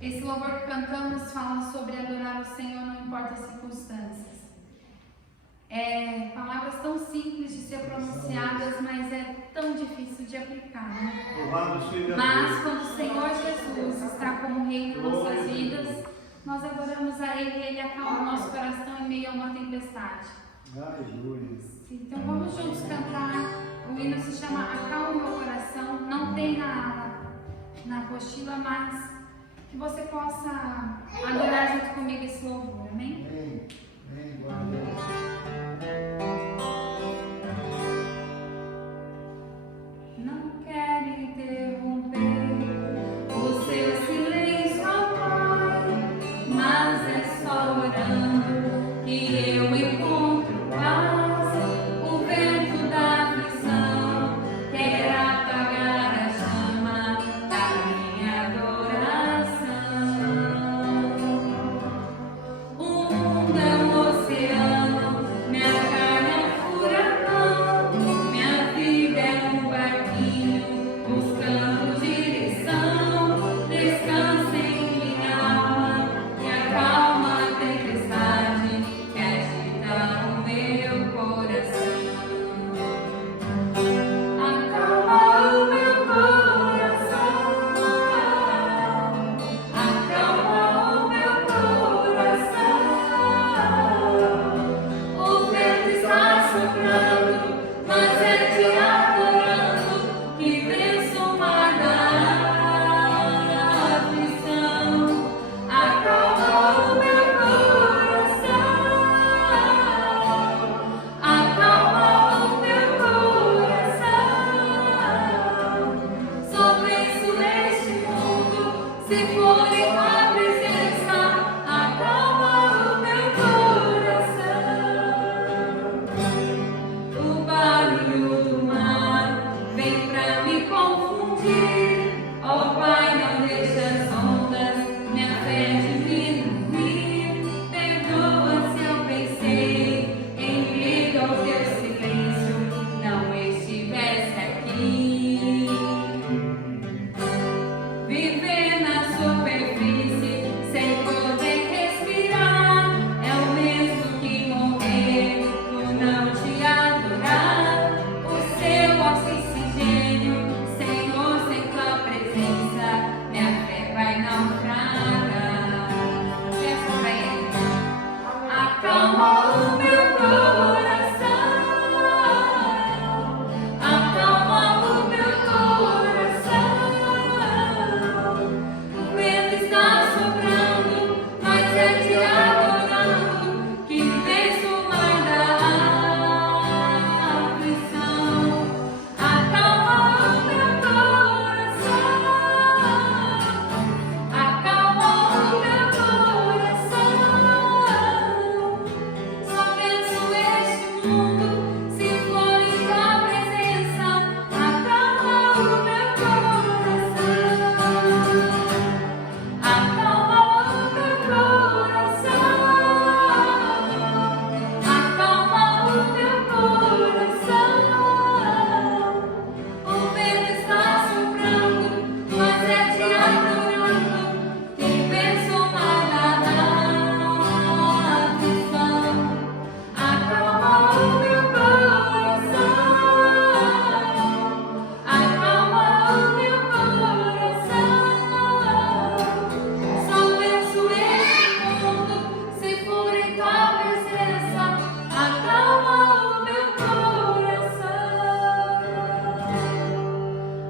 Esse louvor que cantamos fala sobre adorar o Senhor não importa as circunstâncias. Palavras tão simples de ser pronunciadas, mas é tão difícil de aplicar, né? Mas quando o Senhor Jesus está como Rei em nossas vidas, nós adoramos a Ele e Ele acalma o nosso coração em meio a uma tempestade. Então vamos juntos cantar. O hino se chama Acalma o Meu Coração. Não tem na apostila, mas que você possa adorar junto comigo esse louvor, amém? Amém. Glória a Deus. Não quero interromper o seu silêncio, ó Pai, mas é só orando que eu encontro paz. O vento da aflição quer apagar a chama da minha adoração. O mundo é um oceano, minha carne é um furacão, minha vida é um barquinho buscando direção. Descansa em minha alma e acalma a tempestade que agita o meu coração. Acalma o meu coração, acalma o meu coração. O vento está soprando, mas é te adorando que venço o mar da aflição. Acalma o meu coração, acalma o meu coração. Só venço este mundo se for em tua presença. Acalma o meu coração. O barulho do mar vem pra me confundir. Ó Pai, não deixa as ondas minha fé diminuir. Perdoa se eu pensei em meio ao teu silêncio não estivesse aqui. Viver na superfície sem poder respirar é o mesmo que morrer por não te adorar. O seu oxigênio, Senhor, sem tua presença, minha fé vai naufragar. Peça pra Ele. Acalma o meu coração, acalma o meu coração. O vento está soprando, mas é te adorando que venço o mar da aflição. Acalma o meu coração, acalma o meu coração. Só venço este mundo se for em tua presença. Acalma o meu coração, acalma o meu coração, acalma o meu coração. O vento está soprando, mas é te adorando que venço o mar da aflição. Acalma o meu coração, acalma o meu coração. Só venço este mundo se for em tua presença. Acalma o meu coração.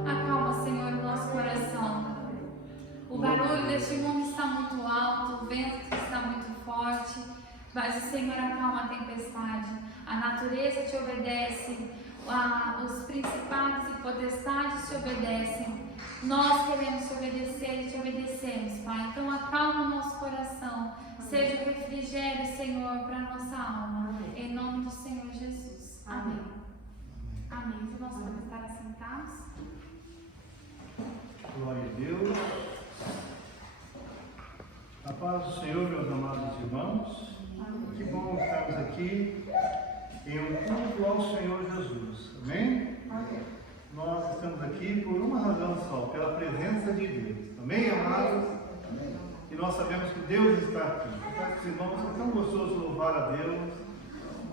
Acalma, Senhor, o nosso coração. O barulho deste mundo está muito alto, o vento está muito forte, mas o Senhor acalma a tempestade. A natureza te obedece, os principados e potestades te obedecem. Nós queremos te obedecer e te obedecemos, Pai. Então acalma o nosso coração. Seja o refrigério, Senhor, para a nossa alma. Em nome do Senhor Jesus. Amém. Amém. Então nós vamos estar assentados. Glória a Deus. A paz do Senhor, meus amados irmãos. Que bom estarmos aqui em um culto ao Senhor Jesus. Amém? Nós estamos aqui por uma razão só, pela presença de Deus. Amém, amados? Amém. nós sabemos que Deus está aqui. Irmãos, é tão gostoso louvar a Deus,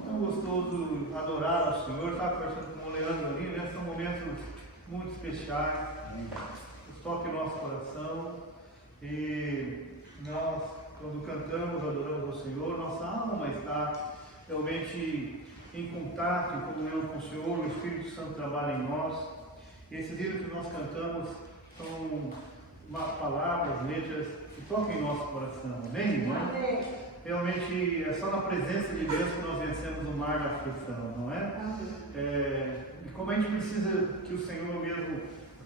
tão gostoso adorar o Senhor. Estava conversando com o Leandro ali, né? São momentos muito especiais, que toquem o nosso coração. E nós, quando cantamos, adoramos ao Senhor, nossa alma está realmente em contato, em comunhão com o Senhor. O Espírito Santo trabalha em nós. E esses hinos que nós cantamos são palavras, letras que tocam em nosso coração. Amém, irmão? Realmente é só na presença de Deus que nós vencemos o mar da aflição, não é? E como a gente precisa que o Senhor mesmo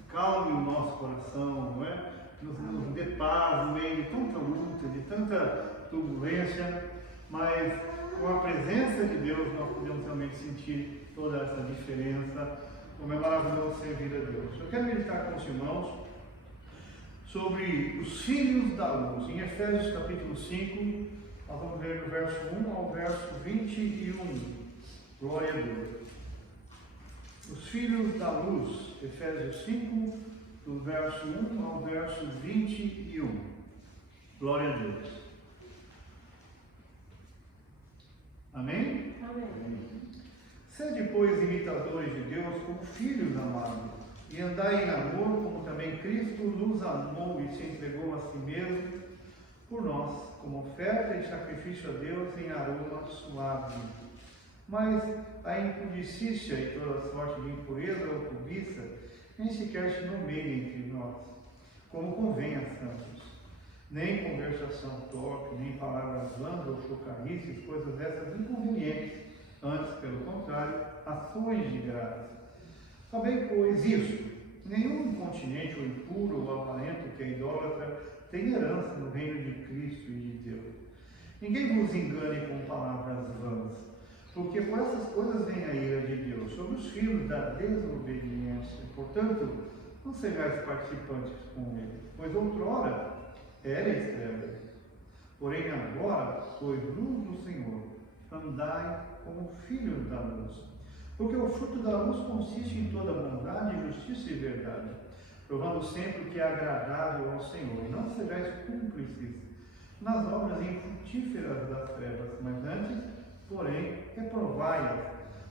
calme o nosso coração, não é? Nos dê paz no meio de tanta luta, de tanta turbulência, mas com a presença de Deus nós podemos realmente sentir toda essa diferença, como é maravilhoso servir a Deus. Eu quero meditar com os irmãos sobre os filhos da luz. Em Efésios capítulo 5, nós vamos ler do verso 1 ao verso 21. Glória a Deus. Os filhos da luz, Efésios 5, do verso 1 ao verso 21. Glória a Deus. Amém? Amém. Sede, pois, imitadores de Deus como filhos amados, e andai em amor, como também Cristo nos amou e se entregou a si mesmo por nós, como oferta e sacrifício a Deus em aroma suave. Mas a impudicícia e toda sorte de impureza ou cobiça nem sequer se nomeia entre nós, como convém a santos. Nem conversação torpe, nem palavras vãs ou chocarrices, coisas dessas inconvenientes, antes, pelo contrário, ações de graça. Sabei, pois, isso: nenhum incontinente ou impuro ou avarento que é idólatra tem herança no reino de Cristo e de Deus. Ninguém vos engane com palavras vãs, porque por essas coisas vem a ira de Deus sobre os filhos da desobediência. Portanto, não sejais participantes com ele, pois outrora erais trevas. Porém agora sois luz do Senhor, andai como filhos da luz. Porque o fruto da luz consiste em toda bondade, justiça e verdade, provando sempre o que é agradável ao Senhor. E não sejais cúmplices nas obras infrutíferas das trevas, mas antes, porém, reprovai-as,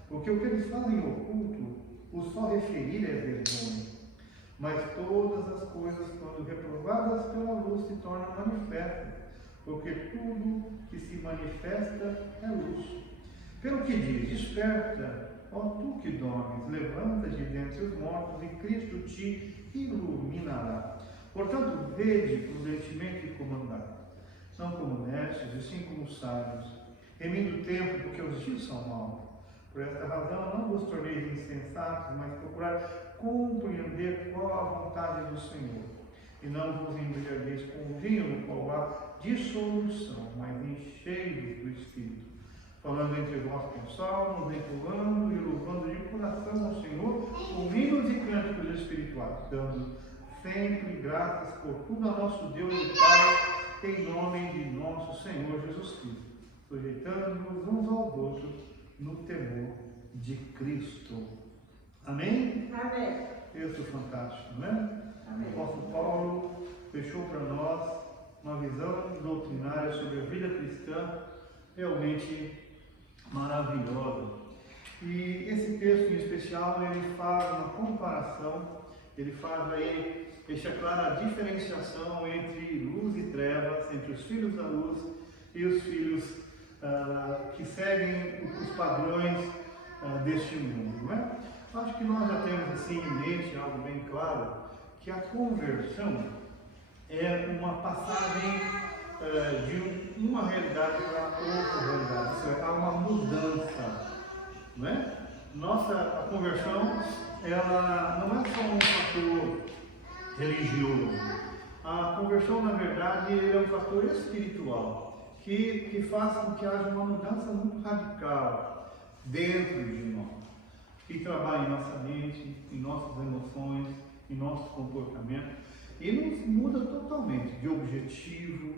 porque o que eles fazem oculto, o só referir é vergonha. Mas todas as coisas, quando reprovadas pela luz, se tornam manifestas, porque tudo que se manifesta é luz. Pelo que diz: desperta, ó tu que dormes, levanta-te dentre os mortos, e Cristo te iluminará. Portanto, vede prudentemente e comandai, não como necios, e sim como sábios, remindo o tempo, porque os dias são maus. Por esta razão, não vos torneis insensatos, mas procurai compreender qual a vontade do Senhor. E não vos embriagueis com vinho, no qual há dissolução, mas enchei-vos do Espírito, falando entre vós com salmos, entoando e louvando de coração ao Senhor, com hinos e cânticos espirituais, dando sempre graças por tudo a nosso Deus e Pai, em nome de nosso Senhor Jesus Cristo, sujeitando-nos uns aos outros no temor de Cristo. Amém? Amém. Texto fantástico, né? Amém. O apóstolo Paulo deixou para nós uma visão doutrinária sobre a vida cristã realmente maravilhosa. E esse texto em especial, ele faz uma comparação, ele faz aí, deixa clara a diferenciação entre luz e trevas, entre os filhos da luz e os filhos que seguem os padrões deste mundo, não é? Acho que nós já temos assim em mente algo bem claro, que a conversão é uma passagem de uma realidade para outra realidade. Isso é, há uma mudança, não é? A conversão, ela não é só um fator religioso. A conversão, na verdade, é um fator espiritual, que faz com que haja uma mudança muito radical dentro de nós, que trabalha em nossa mente, em nossas emoções, em nosso comportamento, e nos muda totalmente de objetivo,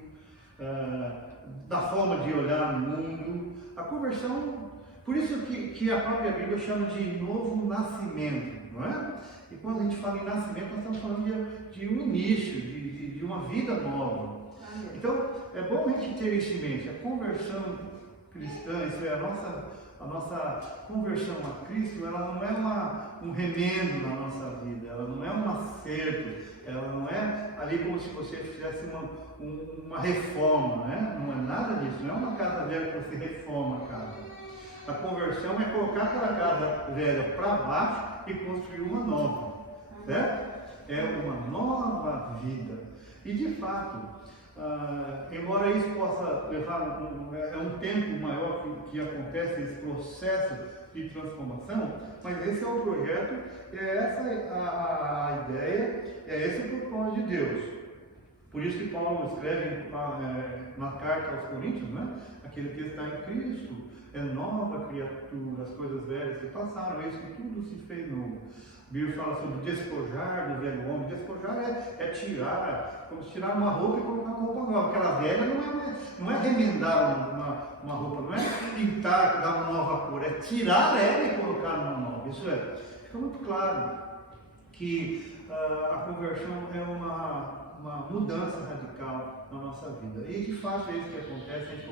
da forma de olhar o mundo. A conversão, por isso que a própria Bíblia chama de novo nascimento, não é? E quando a gente fala em nascimento, nós estamos falando de um início, de uma vida nova. Então, é bom a gente ter isso em mente. A conversão cristã, isso é a nossa conversão a Cristo, ela não é um remendo na nossa vida, ela não é um acerto, ela não é ali como se você fizesse uma reforma, né? Não é nada disso, não é uma casa velha que você reforma a casa. A conversão é colocar aquela casa velha para baixo e construir uma nova, certo? É uma nova vida. E de fato, embora isso possa levar um tempo maior que acontece esse processo de transformação, mas esse é o projeto, é essa a ideia, é esse o propósito de Deus. Por isso que Paulo escreve na carta aos Coríntios, né? Aquele que está em Cristo é nova criatura, as coisas velhas se passaram, eis que tudo se fez novo. A Bíblia fala sobre despojar do velho homem. Despojar é tirar, como se tirar uma roupa e colocar uma roupa nova. Aquela velha não é remendar uma roupa, não é pintar, dar uma nova cor, é tirar ela e colocar uma nova. Isso é, fica muito claro que a conversão é uma mudança radical na nossa vida. E de fato é isso que acontece.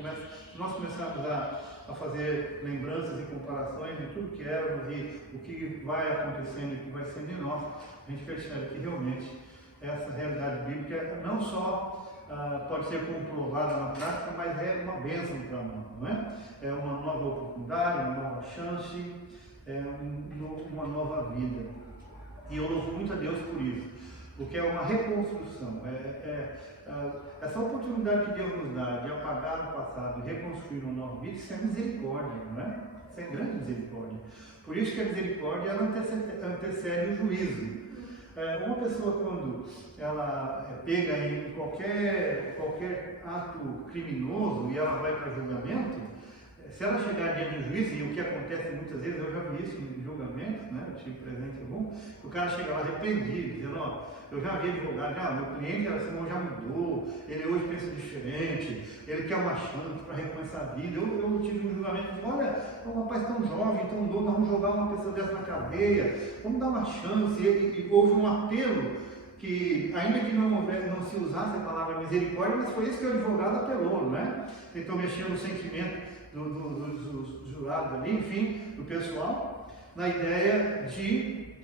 Nós começamos a fazer lembranças e comparações de tudo que éramos e o que vai acontecendo e o que vai sendo em nós. A gente percebe que realmente essa realidade bíblica não só pode ser comprovada na prática, mas é uma bênção para nós, não é? É uma nova oportunidade, uma nova chance, uma nova vida. E eu louvo muito a Deus por isso, porque é uma reconstrução, essa oportunidade que Deus nos dá de apagar o passado e reconstruir uma nova vida, isso é misericórdia, não é? Isso é grande misericórdia. Por isso que a misericórdia ela antecede o juízo. Uma pessoa, quando ela pega em qualquer ato criminoso e ela vai para julgamento, se ela chegar diante do juiz, e o que acontece muitas vezes, eu já vi isso em julgamentos, né? Eu tive presente algum, o cara chega lá arrependido, dizendo, ó, eu já vi advogado, meu cliente já mudou, ele hoje pensa diferente, ele quer uma chance para recomeçar a vida. Eu tive um julgamento, olha, é um rapaz tão jovem, tão novo, vamos jogar uma pessoa dessa na cadeia, vamos dar uma chance. E houve um apelo que, ainda que não se usasse a palavra misericórdia, mas foi isso que o advogado apelou, né? Tentou mexer no sentimento dos jurados ali, enfim, do pessoal, na ideia de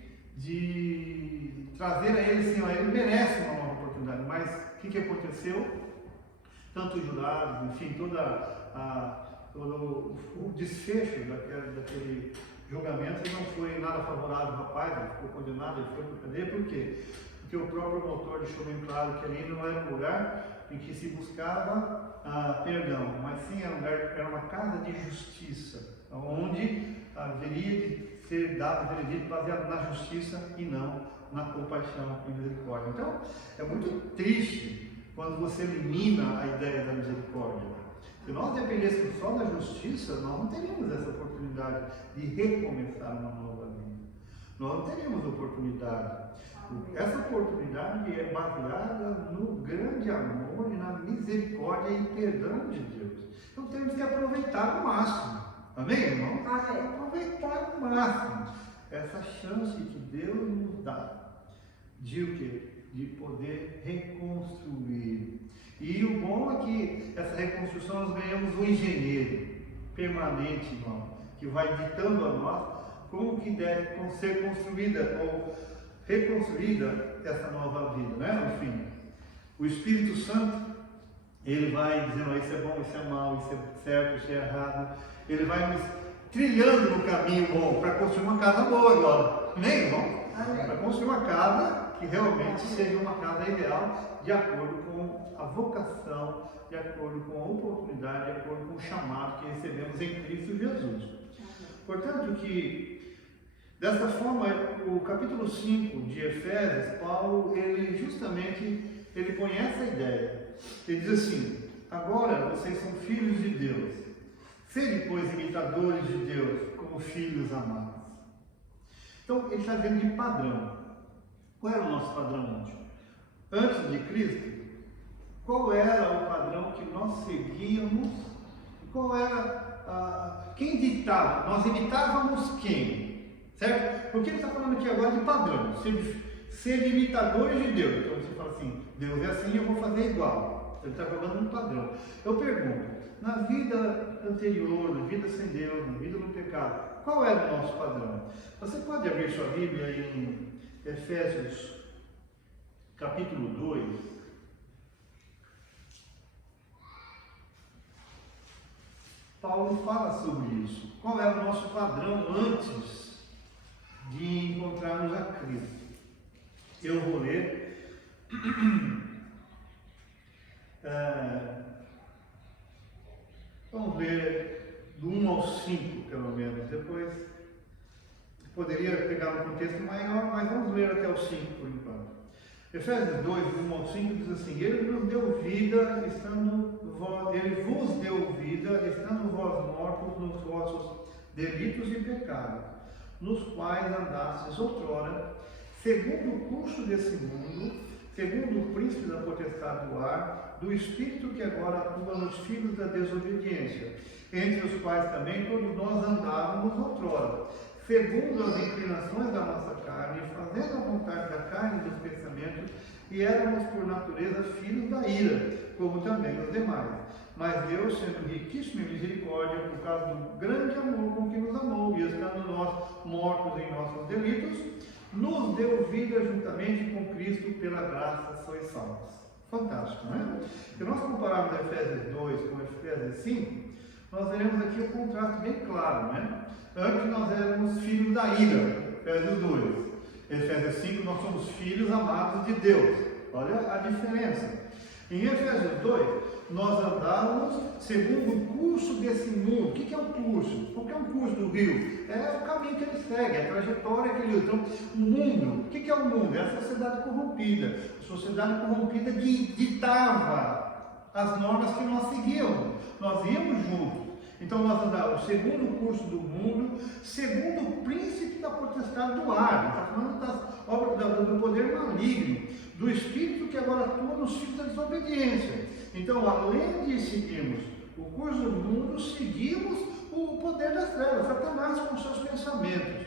trazer a ele, sim, ele merece uma nova oportunidade. Mas o que aconteceu? Tanto os jurados, enfim, todo o desfecho daquele julgamento não foi nada favorável ao rapaz, ele ficou condenado, ele foi para a cadeia. Por quê? Porque o próprio promotor deixou bem claro que ali não era um lugar em que se buscava perdão, mas sim era uma casa de justiça, onde haveria de ser dado o veredito baseado na justiça e não na compaixão e misericórdia. Então, é muito triste quando você elimina a ideia da misericórdia. Se nós dependêssemos só da justiça, nós não teríamos essa oportunidade de recomeçar uma nova vida. Nós não teríamos oportunidade. Essa oportunidade é baseada no grande amor e na misericórdia e perdão de Deus. Então temos que aproveitar o máximo. Amém, irmão? Aproveitar o máximo essa chance que Deus nos dá de o quê? De poder reconstruir. E o bom é que essa reconstrução nós ganhamos um engenheiro permanente, irmão, que vai ditando a nós como que deve ser construída ou reconstruída essa nova vida, né? Enfim, o Espírito Santo, ele vai dizendo, isso é bom, isso é mal, isso é certo, isso é errado. Ele vai nos trilhando no caminho bom para construir uma casa boa agora. Amém, irmão? Para construir uma casa que realmente seja uma casa ideal, de acordo com a vocação, de acordo com a oportunidade, de acordo com o chamado que recebemos em Cristo Jesus. Portanto, que dessa forma, o capítulo 5 de Efésios, Paulo, ele conhece a ideia. Ele diz assim, agora vocês são filhos de Deus, sede, pois, imitadores de Deus, como filhos amados. Então, ele está dizendo de padrão. Qual era o nosso padrão antes? Antes de Cristo, qual era o padrão que nós seguíamos? Qual era, quem ditava? Nós imitávamos quem? Certo? Porque ele está falando aqui agora de padrão, ser imitadores de Deus. Então você fala assim, Deus é assim, eu vou fazer igual. Ele está colocando um padrão. Eu pergunto, na vida anterior, na vida sem Deus, na vida no pecado, qual era o nosso padrão? Você pode abrir sua Bíblia em Efésios, capítulo 2. Paulo fala sobre isso. Qual era o nosso padrão antes de encontrarmos a Cristo? Eu vou ler. Vamos ler do 1 ao 5, pelo menos. Depois poderia pegar um contexto maior, mas vamos ler até o 5 por enquanto. Efésios 2, 1 ao 5 diz assim: Ele nos deu vida, Ele vos deu vida, estando vós mortos nos vossos delitos e pecados, nos quais andastes outrora, segundo o curso desse mundo, segundo o príncipe da potestade do ar, do espírito que agora atua nos filhos da desobediência, entre os quais também todos nós andávamos outrora, segundo as inclinações da nossa carne, fazendo a vontade da carne e dos pensamentos, e éramos por natureza filhos da ira, como também os demais. Mas Deus, sendo riquíssimo em misericórdia, por causa do grande amor com que nos amou, e estando nós mortos em nossos delitos, nos deu vida juntamente com Cristo, pela graça sois salvos. Fantástico, não é? Se nós compararmos Efésios 2 com Efésios 5, nós veremos aqui o contraste bem claro, né? Antes nós éramos filhos da ira, Efésios 2. Efésios 5 nós somos filhos amados de Deus. Olha a diferença. Em Efésios 2, nós andávamos segundo o curso desse mundo. O que é o curso? O que é um curso do rio? É o caminho que ele segue, a trajetória que ele usa. Então, o mundo, o que é o mundo? É a sociedade corrompida. A sociedade corrompida ditava as normas que nós seguíamos. Nós íamos juntos. Então nós andávamos segundo o curso do mundo, segundo o príncipe da potestade do ar. Está falando das obras do poder maligno, do espírito que agora atua nos filhos da desobediência. Então, além de seguirmos o curso do mundo, seguimos o poder das trevas, Satanás com seus pensamentos.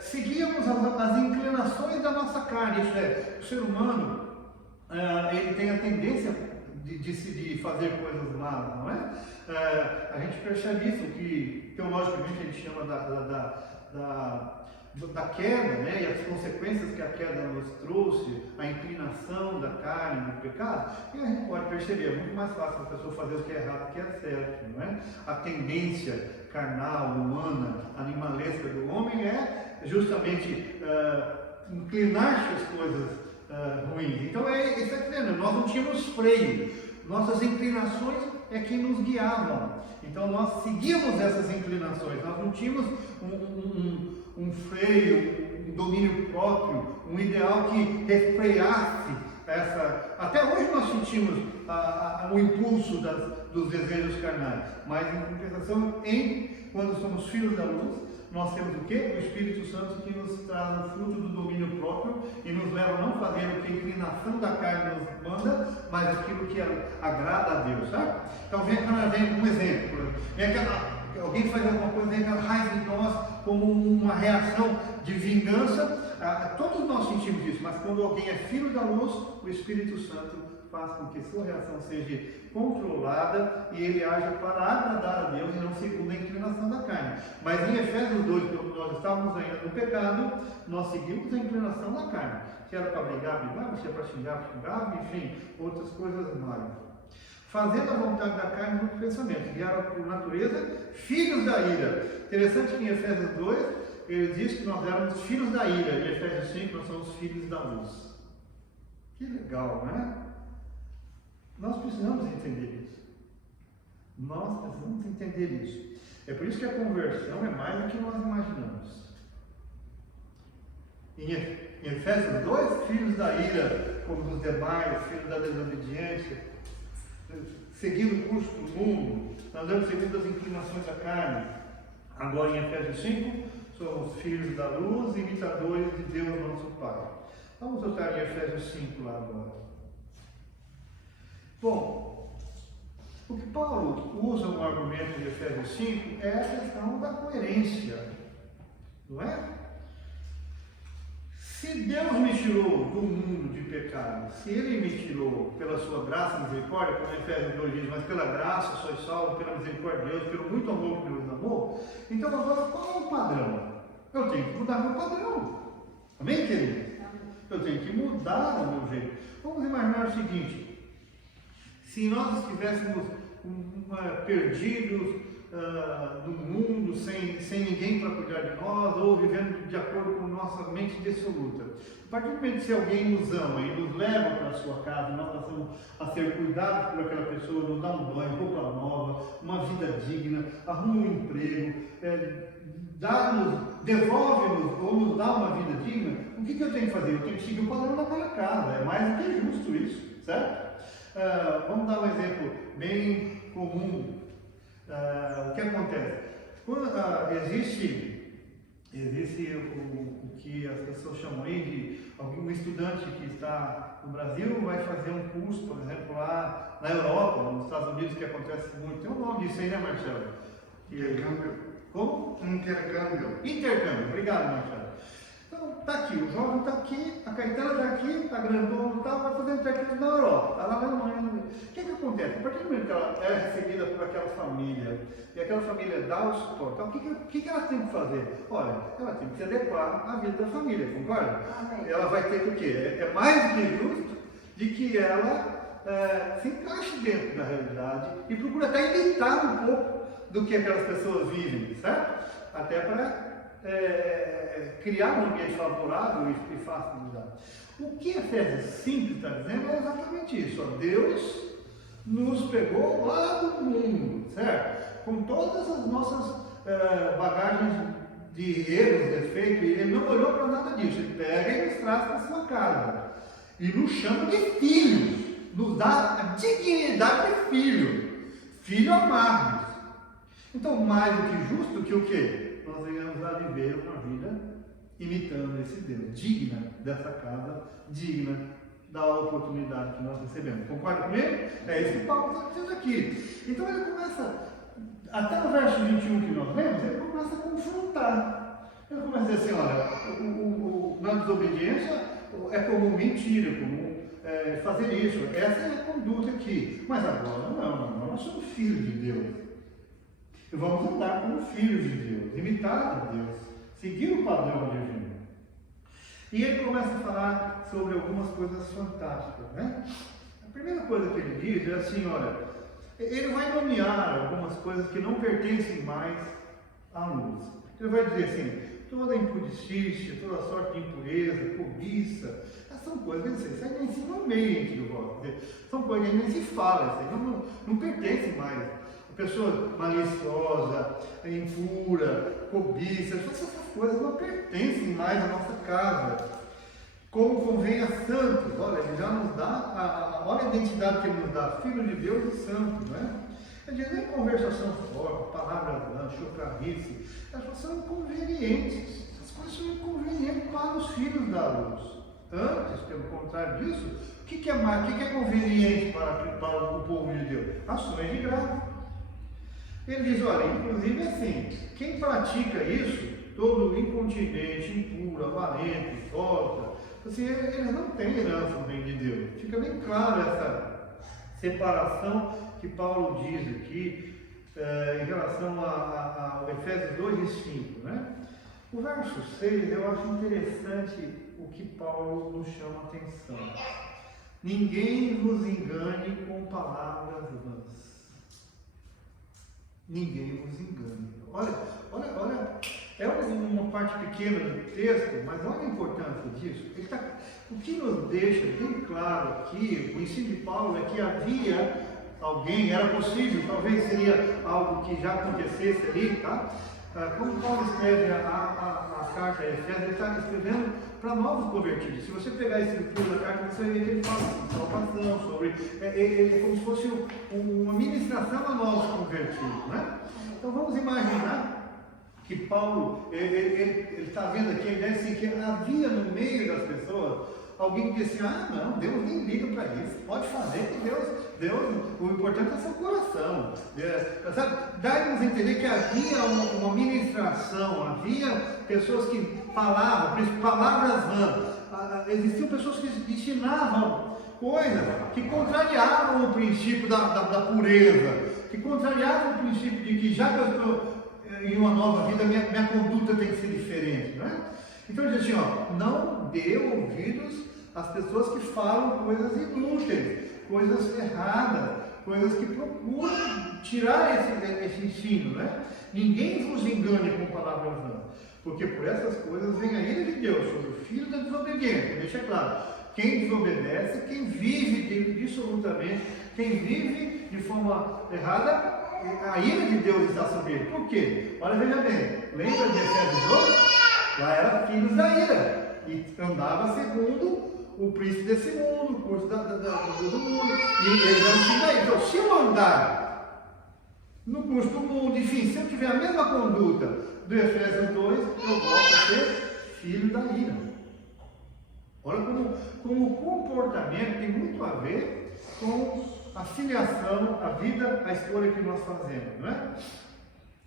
Seguíamos as inclinações da nossa carne, isso é, o ser humano, ele tem a tendência de fazer coisas más, não é? A gente percebe isso, que teologicamente a gente chama da queda, né? E as consequências que a queda nos trouxe, a inclinação da carne, do pecado, e a gente pode perceber, é muito mais fácil a pessoa fazer o que é errado do que é certo, não é? A tendência carnal, humana, animalesca do homem é justamente inclinar-se às coisas ruins. Então isso é dizendo, nós não tínhamos freio, nossas inclinações é que nos guiavam. Então nós seguimos essas inclinações, nós não tínhamos um freio, um domínio próprio, um ideal que refreasse essa. Até hoje nós sentimos o impulso dos desejos carnais, mas em compensação, quando somos filhos da luz, nós temos o quê? O Espírito Santo que nos traz o fruto do domínio próprio e nos leva a não fazer o que a inclinação da carne nos manda, mas aquilo que agrada a Deus, sabe? Então vem um exemplo, alguém faz alguma coisa, vem aquela raiva em nós como uma reação de vingança. Todos nós sentimos isso, mas quando alguém é filho da luz, o Espírito Santo faz com que sua reação seja controlada e ele haja para agradar a Deus e não segundo a inclinação da carne. Mas em Efésios 2, quando nós estávamos ainda no pecado, nós seguimos a inclinação da carne. Se era para brigar, brigava, se era para xingar, xingava, enfim, outras coisas mais. Fazendo a vontade da carne no pensamento, que eram por natureza filhos da ira. Interessante que em Efésios 2, ele diz que nós éramos filhos da ira, e em Efésios 5 nós somos filhos da luz. Que legal, não é? Nós precisamos entender isso. Nós precisamos entender isso. É por isso que a conversão é mais do que nós imaginamos. Em Efésios 2, filhos da ira, como os demais, filhos da desobediência, seguindo o curso do mundo, andando segundo as inclinações da carne. Agora em Efésios 5, somos filhos da luz, imitadores de Deus nosso Pai. Vamos voltar em Efésios 5 lá agora. Bom, o que Paulo usa no argumento de Efésios 5 é a questão da coerência, não é? Se Deus me tirou do mundo de pecado, se Ele me tirou pela sua graça e misericórdia, como Efésios 2 diz, mas pela graça sois salvos, pela misericórdia de Deus, pelo muito amor que Deus nos amou, então agora qual é o padrão? Eu tenho que mudar meu padrão. Amém, querido? Eu tenho que mudar o meu jeito. Vamos imaginar o seguinte: se nós estivéssemos perdidos no mundo, sem ninguém para cuidar de nós, ou vivendo de acordo com nossa mente dissoluta. A partir do momento que alguém nos ama e nos leva para a sua casa, nós passamos a ser cuidados por aquela pessoa, nos dá um banho, roupa nova, uma vida digna, arruma um emprego, devolve-nos ou nos dá uma vida digna, o que eu tenho que fazer? Eu tenho que seguir o padrão daquela casa. É mais do que justo isso, certo? Vamos dar um exemplo bem comum. O que acontece? Quando, existe o que as pessoas chamam aí de algum estudante que está no Brasil vai fazer um curso, por exemplo, lá na Europa, nos Estados Unidos, que acontece muito. Tem um nome disso aí, né, Marcelo? Intercâmbio. Como? Intercâmbio. Intercâmbio. Obrigado, Marcelo. Então, está aqui, o jovem está aqui, a Caetana está aqui, está grandona e tal, vai fazer intercâmbio na Europa, está lá na Alemanha. O que acontece? A partir do momento que ela é recebida por aquela família, e aquela família dá o suporte, então o que ela tem que fazer? Olha, ela tem que se adequar à vida da família, concorda? Ela vai ter que o quê? É mais do que justo de que ela se encaixe dentro da realidade e procura até imitar um pouco do que aquelas pessoas vivem, certo? Até para criar um ambiente favorável e fácil de mudar. O que Efésios 5 está dizendo é exatamente isso. Deus nos pegou lá do mundo, certo? Com todas as nossas bagagens de erros, defeitos, e Ele não olhou para nada disso. Ele pega e nos traz para a sua casa. E nos chama de filhos. Nos dá a dignidade de filho amado. Então, mais do que justo que o quê? Nós venhamos a viver uma vida imitando esse Deus, digna dessa casa, digna da oportunidade que nós recebemos. Concorda comigo? É isso que Paulo está dizendo aqui. Então ele começa, até no verso 21 que nós lemos, ele começa a confrontar. Ele começa a dizer assim, olha, na desobediência é comum mentir, é comum fazer isso. Essa é a conduta aqui. Mas agora não, nós somos filhos de Deus. E vamos andar como filhos de Deus, imitar a Deus, seguir o padrão divino. E ele começa a falar sobre algumas coisas fantásticas, né? A primeira coisa que ele diz é assim, olha, ele vai nomear algumas coisas que não pertencem mais à luz. Ele vai dizer assim, toda impudicícia, toda sorte de impureza, cobiça, são coisas, isso aí nem se nomeia entre vós, são coisas que nem se fala, isso aí não pertencem mais. Pessoa maliciosa, impura, cobiça, essas coisas não pertencem mais à nossa casa. Como convém a santos, olha, ele já nos dá, olha a identidade que ele nos dá, filho de Deus e santo, né? Ele diz, não é conversação forte, palavras vãs, chocarrice, elas são inconvenientes, essas coisas são inconvenientes para os filhos da luz. Antes, pelo contrário disso, o que é conveniente para o povo de Deus? Ações de graça. Ele diz, olha, inclusive assim, quem pratica isso, todo incontinente, impuro, avarento, hipócrita, assim, eles não têm herança no reino de Deus. Fica bem claro essa separação que Paulo diz aqui em relação ao Efésios 2 e 5, né? O verso 6, eu acho interessante o que Paulo nos chama a atenção. Ninguém vos engane com palavras vãs. Ninguém vos engane. Olha, é uma parte pequena do texto, mas olha a importância disso. O que nos deixa bem claro aqui, o ensino de Paulo é que havia alguém, era possível, talvez seria algo que já acontecesse ali, tá? Como Paulo escreve a carta a Efésios, ele está escrevendo para novos convertidos. Se você pegar a escritura da carta, você vai ver que ele fala sobre salvação, sobre. É como se fosse uma ministração a novos convertidos, né? Então vamos imaginar que Paulo, ele está vendo aqui a ideia assim, que havia no meio das pessoas alguém que disse, não, Deus nem liga para isso, pode fazer que Deus, o importante é seu coração. Sabe? Dá-nos a entender que havia uma ministração, havia pessoas que palavras vãs. Existiam pessoas que ensinavam coisas que contrariavam o princípio da pureza, que contrariavam o princípio de que já que eu estou em uma nova vida, minha conduta tem que ser diferente, não é? Então ele diz assim, ó, não dê ouvidos às pessoas que falam coisas inúteis, coisas erradas, coisas que procuram tirar esse ensino, né? Ninguém vos engane com palavras vãs, porque por essas coisas vem a ira de Deus sobre o filho da desobediência. Deixa claro, quem desobedece, quem vive dissolutamente, quem vive de forma errada, a ira de Deus está sobre ele. Por quê? Olha, veja bem, lembra de Efésios 2? Lá era filhos da ira e andava segundo o príncipe desse mundo, o curso do mundo, e eles eram filhos da ira. Então, se eu andar no curso do mundo, enfim, se eu tiver a mesma conduta do Efésios 2, eu volto a ser filho da ira. Olha como o comportamento tem muito a ver com a filiação, a vida, a escolha que nós fazemos, não é?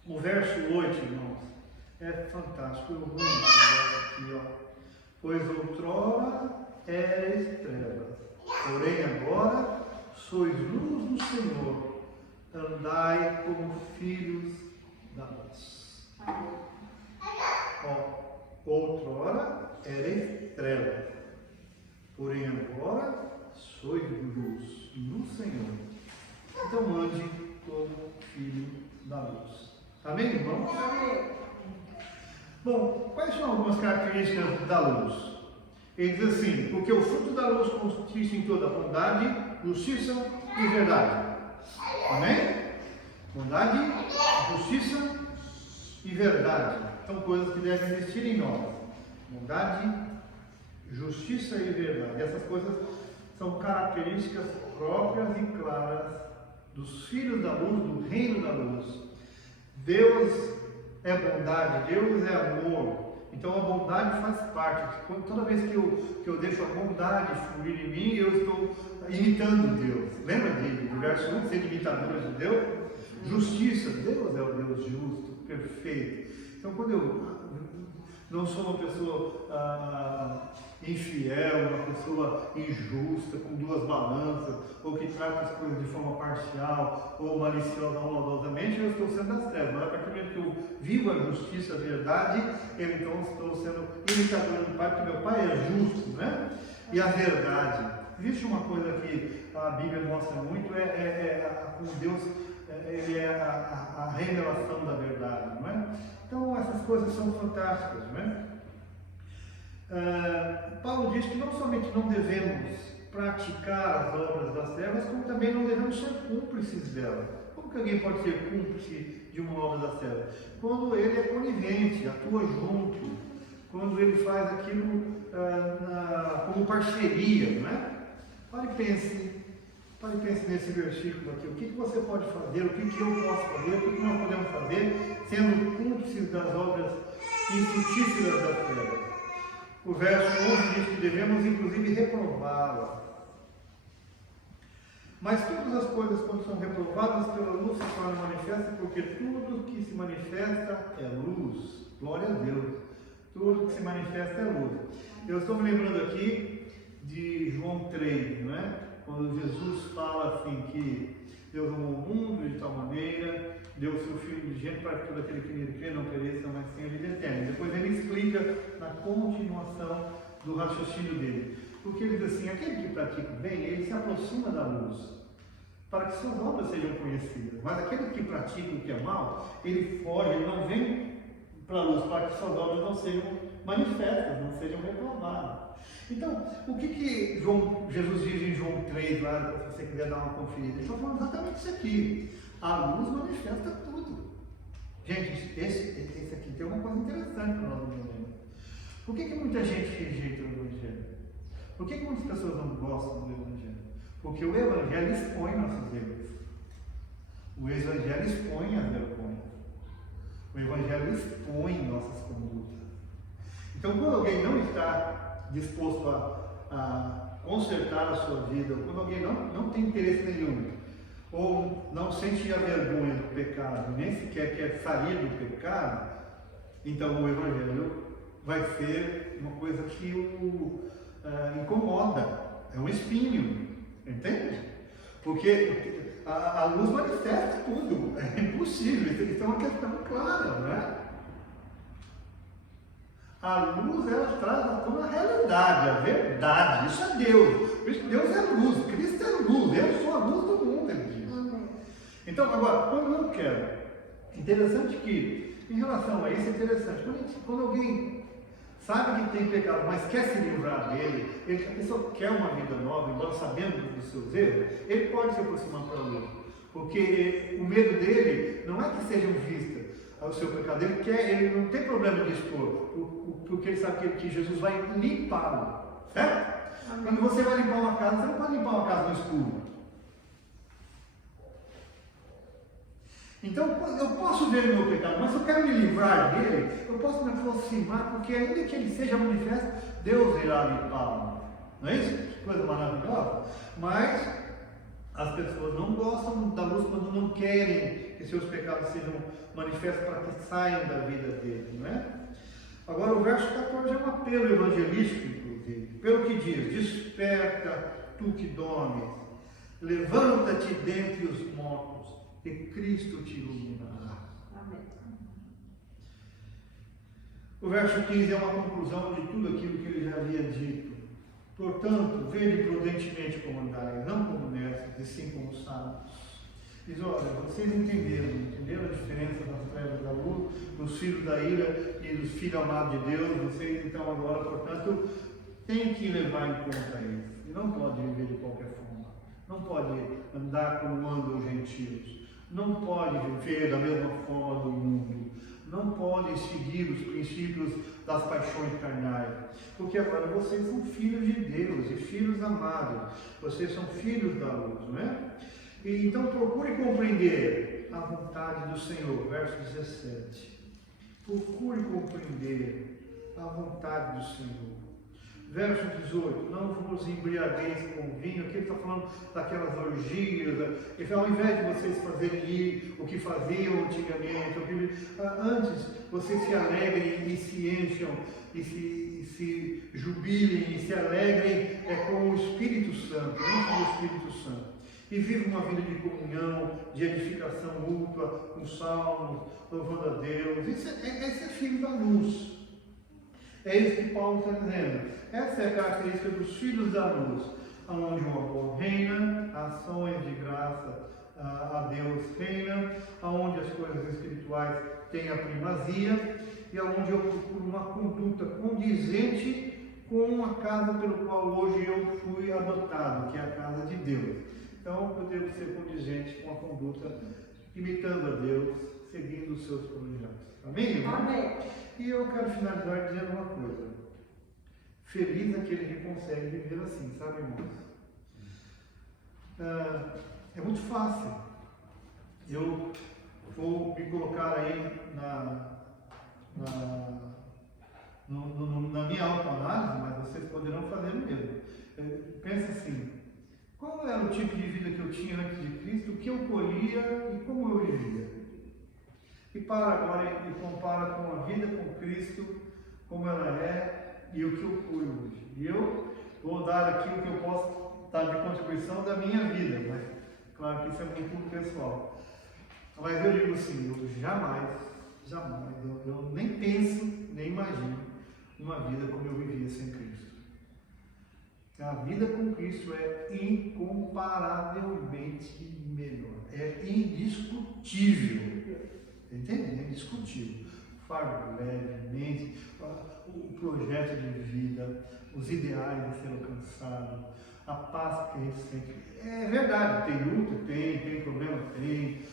O verso 8, irmãos, é fantástico. Eu vou aqui, ó. Pois outrora eres trevas, porém agora sois luz do Senhor, andai como filhos da luz. Ó, outrora eres trevas, porém agora sois luz no Senhor. Então ande como filho da luz. Amém, irmão? Amém. Bom, quais são algumas características da luz? Ele diz assim, porque o fruto da luz consiste em toda bondade, justiça e verdade. Amém? Bondade, justiça e verdade. São coisas que devem existir em nós. Bondade, justiça e verdade. Essas coisas são características próprias e claras dos filhos da luz, do reino da luz. Deus é bondade, Deus é amor. Então a bondade faz parte. Toda vez que eu deixo a bondade fluir em mim, eu estou imitando Deus. Lembra do verso 1, ser imitadores de Deus? Justiça, Deus é o Deus justo, perfeito. Então quando eu não sou uma pessoa infiel, uma pessoa injusta, com duas balanças, ou que trata as coisas de forma parcial, ou maliciosa ou maldosamente, eu estou sendo das trevas. Mas a partir do momento que eu vivo a justiça, a verdade, eu então estou sendo imitador do Pai, porque meu Pai é justo, né? E a verdade. Existe uma coisa que a Bíblia mostra muito, como Deus, ele é a revelação da verdade, não é? Então essas coisas são fantásticas, não é? Paulo diz que não somente não devemos praticar as obras das trevas, como também não devemos ser cúmplices delas. Como que alguém pode ser cúmplice de uma obra das trevas? Quando ele é conivente, atua junto, quando ele faz aquilo como parceria, não é? Pare e pense nesse versículo aqui. O que você pode fazer, o que eu posso fazer, o que nós podemos fazer, sendo cúmplices das obras infrutíferas das trevas. O verso 11 diz que devemos inclusive reprová-la. Mas todas as coisas, quando são reprovadas pela luz, se tornam manifestas, porque tudo que se manifesta é luz. Glória a Deus. Tudo que se manifesta é luz. Eu estou me lembrando aqui de João 3, não é? Quando Jesus fala assim que Deus amou o mundo de tal maneira, deu o seu Filho de gente para que todo aquele que nele crê não pereça, mas tenha vida eterna. Depois ele explica na continuação do raciocínio dele. Porque ele diz assim, aquele que pratica o bem, ele se aproxima da luz, para que suas obras sejam conhecidas. Mas aquele que pratica o que é mal, ele foge, ele não vem para a luz, para que suas obras não sejam manifestas, não sejam reclamadas. Então, o que Jesus diz em João 3, lá, se você quiser dar uma conferida? Ele está falando exatamente isso aqui. A luz manifesta tudo. Gente, esse aqui tem uma coisa interessante para nós entender. Por que muita gente rejeita o Evangelho? Por que muitas pessoas não gostam do Evangelho? Porque o Evangelho expõe nossos erros. O Evangelho expõe as vergonhas. O Evangelho expõe nossas condutas. Então, quando alguém não está disposto a consertar a sua vida, quando alguém não tem interesse nenhum, ou não sente a vergonha do pecado, nem sequer quer sair do pecado, então o Evangelho vai ser uma coisa que o incomoda, é um espinho, entende? Porque a luz manifesta tudo, é impossível, isso é uma questão clara, não é? A luz, ela traz à tona a realidade, a verdade, isso é Deus. Por isso Deus é luz, Cristo é luz, eu sou a luz do mundo, ele diz. Então, agora, quando eu quero, interessante que, em relação a isso, é interessante, quando alguém sabe que tem pecado, mas quer se livrar dele, a pessoa quer uma vida nova, embora sabendo dos seus erros, ele pode se aproximar para a luz. Porque o medo dele não é que sejam vistas o seu pecado, ele não tem problema de expor, porque ele sabe que Jesus vai limpá-lo, certo? Amém. Quando você vai limpar uma casa, você não pode limpar uma casa no escuro. Então, eu posso ver o meu pecado, mas se eu quero me livrar dele, eu posso me aproximar, porque ainda que ele seja manifesto, Deus irá limpá-lo. Não é isso? Coisa maravilhosa. Mas as pessoas não gostam da luz quando não querem que seus pecados sejam manifestos para que saiam da vida dele, não é? Agora, o verso 14 é um apelo evangelístico, inclusive. Pelo que diz: desperta, tu que dormes, levanta-te dentre os mortos, e Cristo te iluminará. Amém. O verso 15 é uma conclusão de tudo aquilo que ele já havia dito. Portanto, vede prudentemente como andai, não como necios, e sim como sábios. Diz: olha, vocês entenderam a diferença das trevas da luz, dos filhos da ira e dos filhos amados de Deus. Vocês então agora, portanto, têm que levar em conta isso. E não pode viver de qualquer forma. Não pode andar como andam os gentios. Não pode viver da mesma forma do mundo. Não pode seguir os princípios das paixões carnais. Porque agora vocês são filhos de Deus e filhos amados. Vocês são filhos da luz, não é? E então procure compreender a vontade do Senhor. Verso 17. Procure compreender a vontade do Senhor. Verso 18, não vos embriagueis com vinho. Aqui ele está falando daquelas orgias. Ele fala: ao invés de vocês fazerem o que faziam antigamente, antes vocês se alegrem e se encham, e se jubilem e se alegrem com o Espírito Santo, com o Espírito Santo. E vivam uma vida de comunhão, de edificação mútua, com salmos, louvando a Deus. Esse é filho da luz. É isso que Paulo está dizendo. Essa é a característica dos filhos da luz, onde o amor reina, ações de graça a Deus reina, onde as coisas espirituais têm a primazia e onde eu procuro uma conduta condizente com a casa pelo qual hoje eu fui adotado, que é a casa de Deus. Então eu devo ser condizente com a conduta imitando a Deus, seguindo os seus projetos. Amém, irmão? Amém. E eu quero finalizar dizendo uma coisa. Feliz aquele que consegue viver assim, sabe, irmãos? É muito fácil. Eu vou me colocar aí na minha autoanálise, mas vocês poderão fazer o mesmo. Pensa assim: qual era o tipo de vida que eu tinha antes de Cristo, o que eu colhia e como eu vivia? E para agora e compara com a vida com Cristo, como ela é e o que eu colho hoje. E eu vou dar aqui o que eu posso dar de contribuição da minha vida, mas claro que isso é muito pessoal. Mas eu digo assim: eu jamais, eu nem penso, nem imagino uma vida como eu vivia sem Cristo. A vida com Cristo é incomparavelmente melhor, é indiscutível. Entende? É indiscutível. Fardo levemente, o projeto de vida, os ideais a ser alcançados, a paz que a gente sente. É verdade, tem luta, tem problema, tem.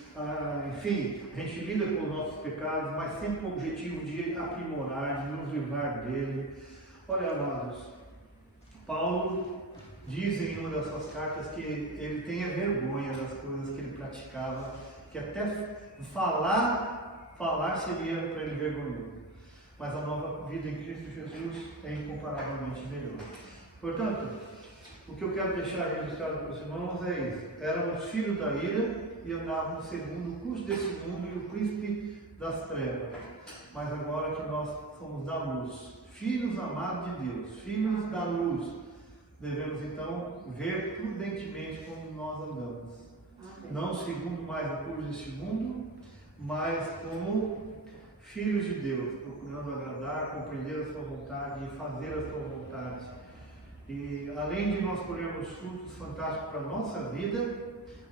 Enfim, a gente lida com os nossos pecados, mas sempre com o objetivo de aprimorar, de nos livrar dele. Olha, amados, Paulo diz em uma das suas cartas que ele tenha vergonha das coisas que ele praticava, que até falar seria para ele vergonhoso. Mas a nova vida em Cristo Jesus é incomparavelmente melhor. Portanto, o que eu quero deixar registrado para os irmãos é isso: éramos filhos da ira e andávamos segundo o curso desse mundo e o príncipe das trevas. Mas agora que nós somos da luz, filhos amados de Deus, filhos da luz, devemos então ver prudentemente como nós andamos. Não segundo mais o curso deste mundo, mas como filhos de Deus, procurando agradar, compreender a sua vontade e fazer a sua vontade. E além de nós colhermos frutos fantásticos para a nossa vida,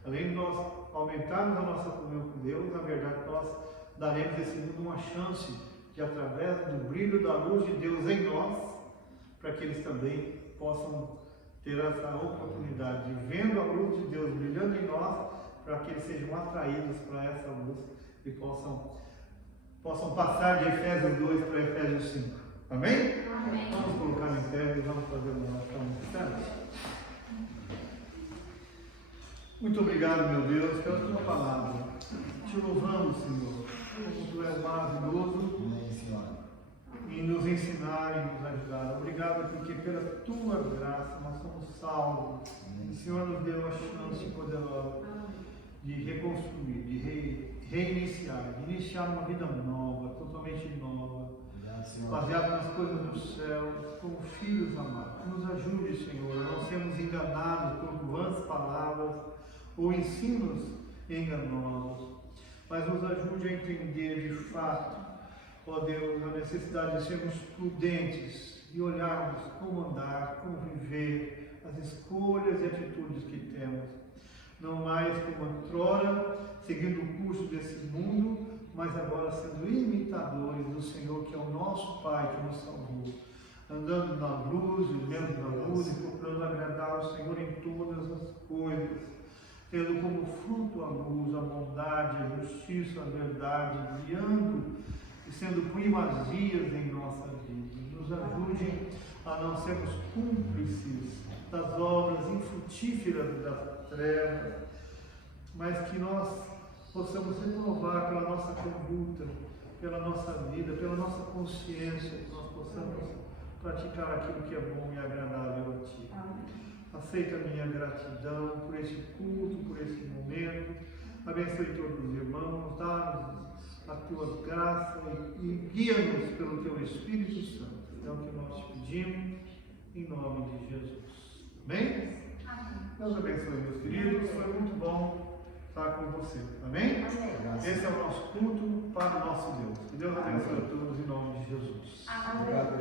além de nós aumentarmos a nossa comunhão com Deus, na verdade nós daremos a esse mundo uma chance de, através do brilho da luz de Deus em nós, para que eles também possam ter essa oportunidade de, vendo a luz de Deus brilhando em nós, para que eles sejam atraídos para essa luz e possam passar de Efésios 2 para Efésios 5. Amém? Amém. Vamos colocar em pé e vamos fazer uma oração instante. Muito obrigado, meu Deus, pela tua palavra. Te louvamos, Senhor, como tu és maravilhoso em nos ensinar e nos ajudar. Obrigado porque pela tua graça nós somos salvos. O Senhor nos deu a chance poderosa de reconstruir, de reiniciar, de iniciar uma vida nova, totalmente nova, baseada nas coisas do céu, como filhos amados. Nos ajude, Senhor, a não sermos enganados por vãs palavras ou ensinos enganosos, mas nos ajude a entender de fato, ó Deus, a necessidade de sermos prudentes e olharmos como andar, como viver, as escolhas e atitudes que temos. Não mais como outrora, seguindo o curso desse mundo, mas agora sendo imitadores do Senhor, que é o nosso Pai, que nos salvou. Andando na luz, vivendo na luz e procurando agradar o Senhor em todas as coisas, tendo como fruto a luz, a bondade, a justiça, a verdade, brilhando e sendo primazias em nossa vida. Nos ajude a não sermos cúmplices das obras infrutíferas das trevas, mas que nós possamos renovar pela nossa conduta, pela nossa vida, pela nossa consciência, que nós possamos praticar aquilo que é bom e agradável a Ti. Aceita a minha gratidão por esse culto, por esse momento. Abençoe todos os irmãos, dá-nos a Tua graça e guia-nos pelo Teu Espírito Santo. É o que nós te pedimos, em nome de Jesus. Amém? Deus abençoe, meus queridos. Foi muito bom estar com você. Amém? Esse é o nosso culto para o nosso Deus. Que Deus abençoe a todos em nome de Jesus. Amém.